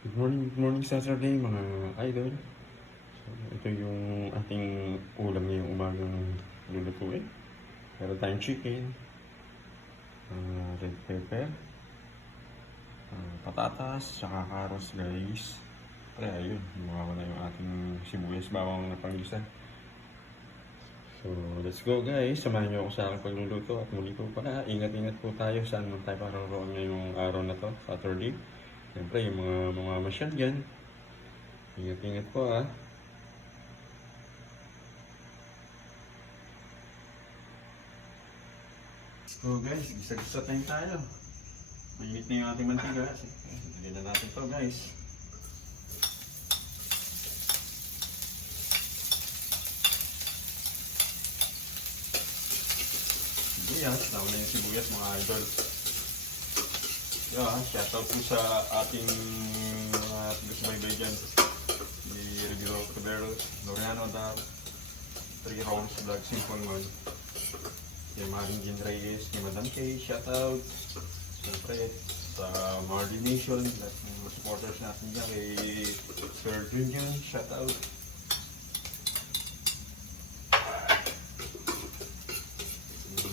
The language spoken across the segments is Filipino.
Good morning Saturday mga idol. So, ito yung ating ulam ngayong umagang lulutuin. Meron tayong chicken, red pepper, patatas, saka karos guys. Kaya ayun, gumawa na yung ating sibuyas bawang na panggisa. So let's go guys, samahan niyo ako sa aking pagluluto at muli po pala, ingat-ingat po tayo saan man tayo paroon ngayong araw na to, Saturday. Siyempre yung mga masyal dyan, ingat-ingat po ah. So guys, gisa-gisa tayo. Mainit na yung ating mantika. Lagyan na natin to guys. Sibuyas, nauna yung sibuyas mga idol. Yeah, shoutout po sa ating mga taga-subaybay dyan. Ni Regilo Cabero, Loriano Dar, 3 Rounds Vlog, Simple Man. Kay Maring Jean Reyes, kay Madam Kay, shoutout. Siyempre, sa Marley Nation, lahat ng mga supporters natin dyan, kay Sir Junior, shoutout.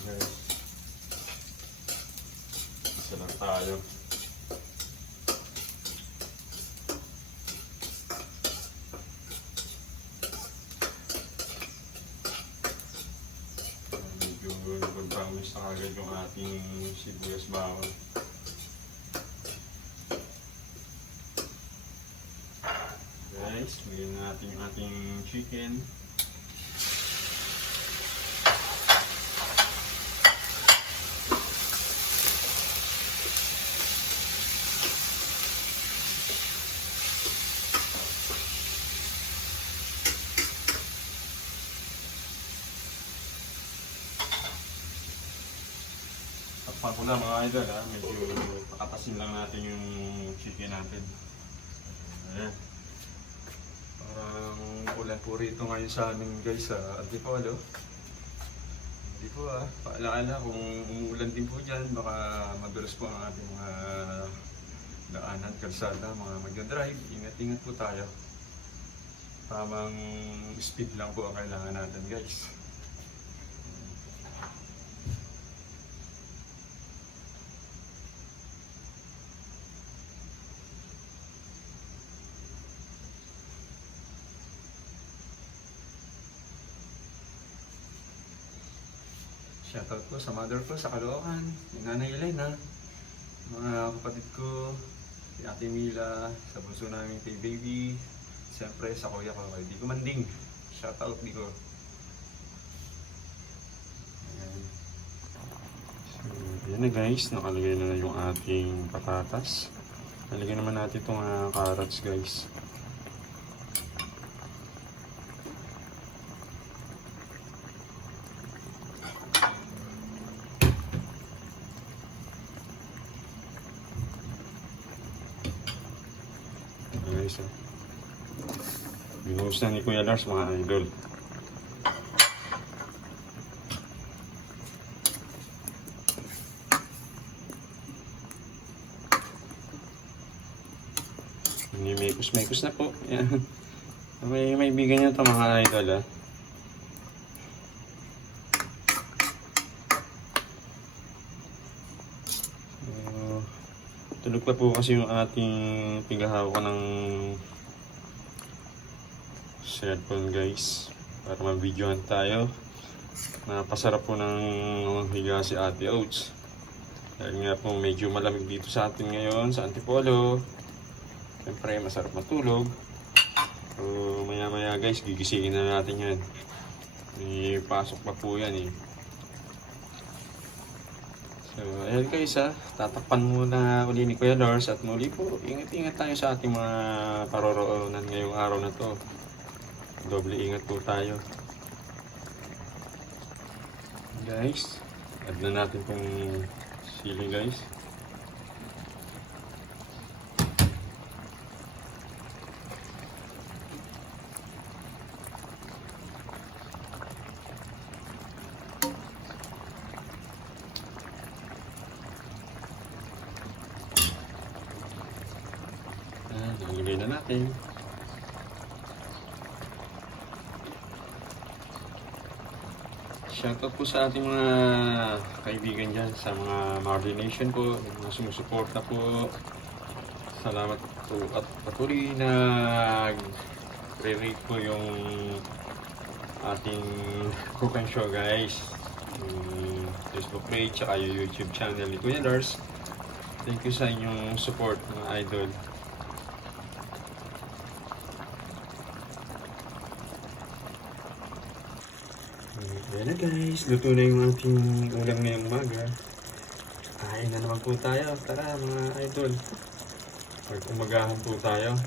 Guys, isa lang tayo. Medyo nag-promise na agad yung ating sibuyas bawang. Guys, lagyan natin yung ating chicken. Takpan ko lang mga idol ha, medyo pakatasin lang natin yung chicken natin. Ayan. Parang ulan po rito ngayon sa amin guys sa Antipolo. Hindi po paalaala kung umuulan din po dyan, baka madulas po ang ating mga daanan, kalsada, mga magdadrive. Ingat-ingat po tayo. Tamang speed lang po ang kailangan natin guys. Shoutout po sa mother ko sa Caloocan, yung Nanay Elena, mga kapatid ko, si Ate Mila, sa bunso namin kay Baby, siyempre sa kuya ko kay Biko Manding. Shoutout Biko. Ayan. So, yan na guys, nakalagay na yung ating patatas. Nalagyan naman natin itong carrots guys. Guys, binuhos na ni Kuya Lars mga idol. May-mekos na po. Yan. May bigan nyo ito mga idol ha. Tulog na po kasi yung ating pingahawa ng cellphone guys para ma-videohan tayo. Napasarap po ng higa si Ate Oats dahil nga po medyo malamig dito sa atin ngayon sa Antipolo. Siyempre masarap matulog. So maya maya guys gigisingin na natin yan. May pasok pa po yan eh. So, ayan guys tatakpan muna uli ni Kuya Lars at muli po, ingat-ingat tayo sa ating mga paroroonan ngayong araw na to. Doble ingat po tayo. Guys, add na natin itong sili guys. Yan, nilagay na natin. Shoutout po sa ating mga kaibigan dyan, sa mga Marley Nation po, mga sumusuporta po. Salamat po at patuloy na re-rate po yung ating cooking show guys. Yung Facebook page, at yung YouTube channel ni Kuya Lars. Thank you sa inyong support mga idol. Ayan na guys, luto na yung ating ulam ngayong umaga. Kain na naman po tayo. Tara mga idol. Mag-umagahan po tayo.